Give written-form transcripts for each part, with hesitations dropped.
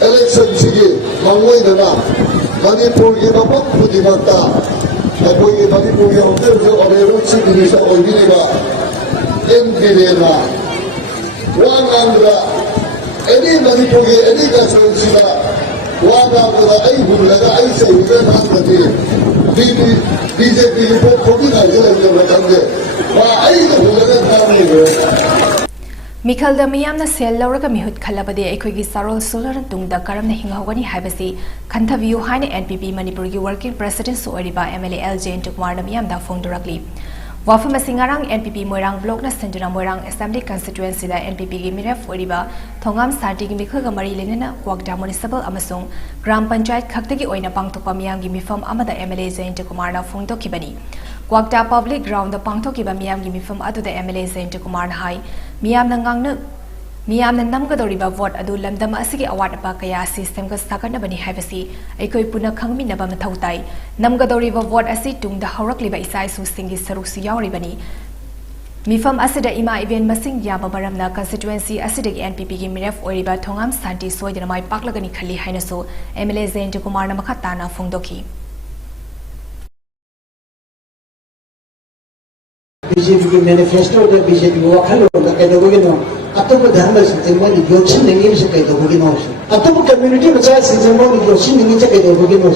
election sigi mangoi dana Manipur ki bapak pudi mata aku ini Manipur yang terus orang si Indonesia orang ini ba NPD-na wangangra ini Manipur ini kasus sila wangangra ay hulaga ay sehingga nanti BJP itu kopi aja yang macam dia wah ay hulaga kami Mikhal da miyamna sel lauraga mihut khalabade aikhoigi sarol solar tungda karamna hingahogani haibasi khanthabiu haine NPP Manipur gi working president so oriba MLA LJ Kumar na miyamda phongdorakli wafam singarang NPP Moirang block na sendura Moirang assembly constituency da NPP gi miref oriba thongam sarti gi mikhal ga mari lenena kwakda municipal amasung gram panchayat khaktagi oina pangthokpa miyam gi mifam amada MLA LJ Kumar na phongdokibani Kwakta public ground the pangthokiba miyam gi mifam adu da MLA LJ Kumar na hai miyam na namgadoriba vote adu lamdam asigi award apa kaya system ka sakana bani haibasi aikoi puna khangmi naba mathau tai namgadoriba vote asi tungda haurakliba isai su singi saruk si yauri bani mifam asida ima event masing yaba baramna constituency asida NPP gi miref oriba thongam santi soidana mai paklagani khali haina so MLA LJ Kumar na makhata na phongdoki BJP के manifesto दे BJP को वखल होगा कह दोगे no अतुप धर्म से money योचिन नहीं से कह दोगे नो अतुप कम्युनिटी में चाहे से मनी योचिन नहीं से कह दोगे नो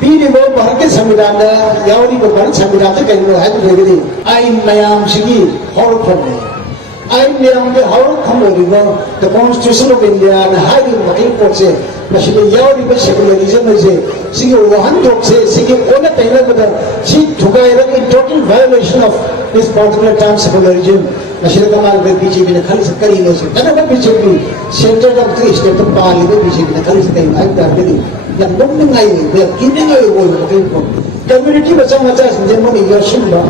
बीने वो भारत के संविधान यावरी को भारत संविधान से कह दो है तो देगी आई मयाम सिगी हॉल फंड आई मयाम के हॉल फंड होगा the constitution of India and highly working for से मशीन यावरी पे सेकुलरिज्म में से सिगी वहन दोग से सिगी ओना पहले बता सी ठुकाएगा in total violation of this particular term secularism machine kamal be BJP ne khali karino se kana be BJP center of the state of pali be BJP ne khali kai ai dar be ya dom ngai be kinne ngai wo ko community bacha bacha se mo ni yoshin ba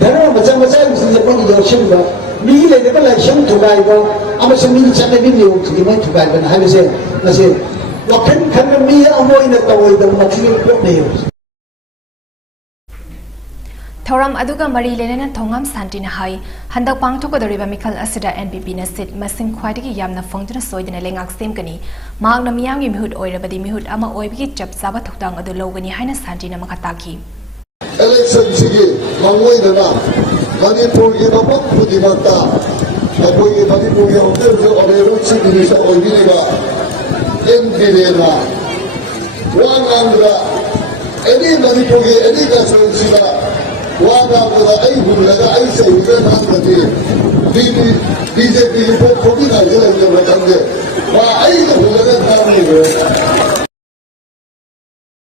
dara bacha bacha se mo ni yoshin ba mi le de la shin thukai ba ama se mi chane bi ni ki mai thukai ba ha be se na se wa kan mi amoi na tawai da ma ki ko ne Thoram aduga mari lenena thongam santina hai handak pangthokodoriba mikhal asida NPP na sit masing khwaidagi yamna phongduna soidina lengak semkani maangna miyamgi mihut oirabadi mihut ama oibigi chap saba thokdang adu logani haina santina makataki election sigi mangoi dana Manipur ki bapak pudi mata aku ini Manipur yang terus orang si Indonesia orang ini ba NPD-na wangangra ini Manipur ini kasus sila wangangra ay hulaga ay sehingga nanti BJP itu kopi aja yang macam dia wah ay hulaga kami